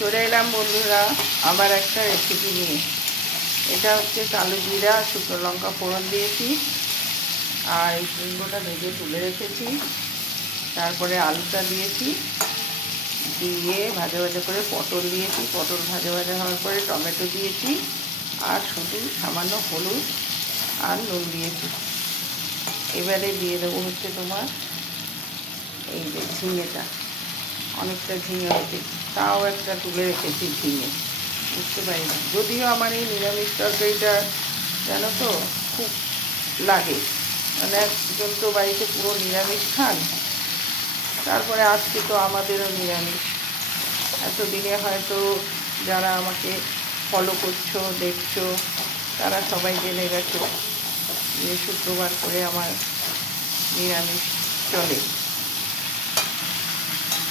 চলে এলাম বন্ধুরা আবার একটা রেসিপি নিয়ে। এটা হচ্ছে কালো জিরা শুকনো লঙ্কা ফোড়ন দিয়েছি, আর এই কুমড়োটা ভেজে তুলে রেখেছি। তারপরে আলুটা দিয়েছি, দিয়ে ভাজা ভাজা করে পটল দিয়েছি। পটল ভাজা ভাজা হওয়ার পরে টমেটো দিয়েছি, আর শুধু সামান্য হলুদ আর নুন দিয়েছি। এবারে দিয়ে দেবো হচ্ছে তোমার এই যে ঝিঙেটা। অনেকটা ঝিঙে হয়েছে, তাও একটা তুলে রেখেছি ঝিঙে, বুঝতে পারি না। যদিও আমার এই নিরামিষ তরকারিটা জানো তো খুব লাগে, মানে একজন তো বাড়িতে পুরো নিরামিষ খান, তারপরে আজকে তো আমাদেরও নিরামিষ। এতদিনে হয়তো যারা আমাকে ফলো করছো দেখছো তারা সবাই জেনে গেছো যে শুক্রবার করে আমার নিরামিষ চলে।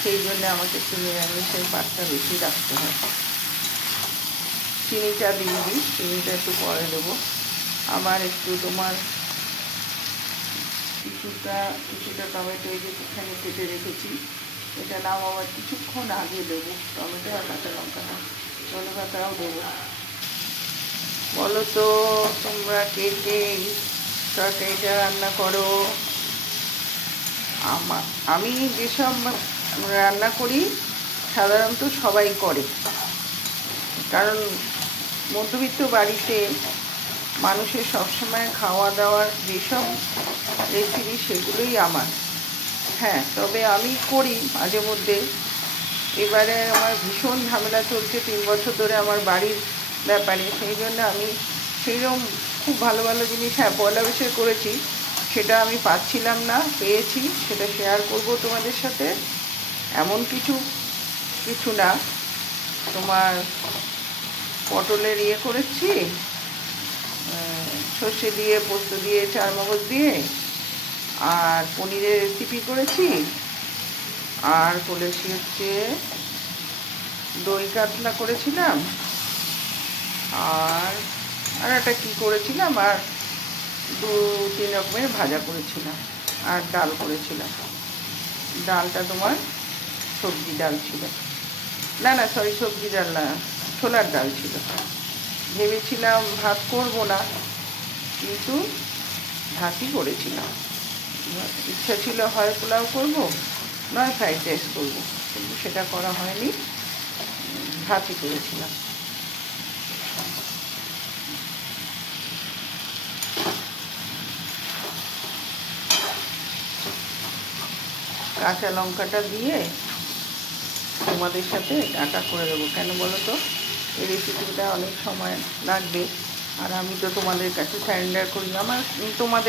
সেই জন্য আমাকে একটু নিরামিষের পাতটা বেশি রাখতে হয়। চিনিটা দিয়ে দিই, চিনিটা একটু পরে দেবো। আবার একটু তোমার কিছুটা টমেটো এই যে এখানে কেটে রেখেছি, এটা নাও আবার কিছুক্ষণ আগে দেবো। টমেটো আর কাঁচা লঙ্কাটা, ধনে পাতাও দেবো। বলো তো তোমরা কে কে তরকারিটা রান্না করো? আমি যেসব রান্না করি সাধারণত সবাই করে, কারণ মধ্যবিত্ত বাড়িতে মানুষের সবসময় খাওয়া দাওয়ার যেসব রেসিপি সেগুলোই আমার। হ্যাঁ, তবে আমি করি মাঝে মধ্যে। এবারে আমার ভীষণ ঝামেলা চলছে 3 বছর ধরে আমার বাড়ির ব্যাপারে, সেই জন্য আমি সেইরকম খুব ভালো ভালো জিনিস, হ্যাঁ পয়লা বৈশাখে করেছি, সেটা আমি পাচ্ছিলাম না, পেয়েছি, সেটা শেয়ার করব তোমাদের সাথে। এমন কিছু না, তোমার পটলের করেছি, সর্ষে দিয়ে পোস্ত দিয়ে চারমগজ দিয়ে, আর পনিরের রেসিপি করেছি, আর করেছি হচ্ছে দই কাতলা করেছিলাম, আর একটা কী করেছিলাম, আর 2-3 রকমের ভাজা করেছিলাম, আর ডাল করেছিলাম। ডালটা তোমার সবজি ডাল ছিল, না সরি সবজি ডাল না, ছোলার ডাল ছিল। ভেবেছিলাম ভাত করব না, কিন্তু ভাতই করেছিলাম। ইচ্ছা ছিল হয় পোলাও করব, নয় ফ্রাইড রাইস করবো, কিন্তু সেটা করা হয়নি, ভাতই করেছিলাম। কাঁচা লঙ্কাটা দিয়ে তোমাদের সাথে ডাটা করে দেবো। কেন বলো তো, এই রেসিপিটা অনেক সময় লাগবে, আর আমি তো তোমাদের কাছে সারেন্ডার করি, আমার তোমাদের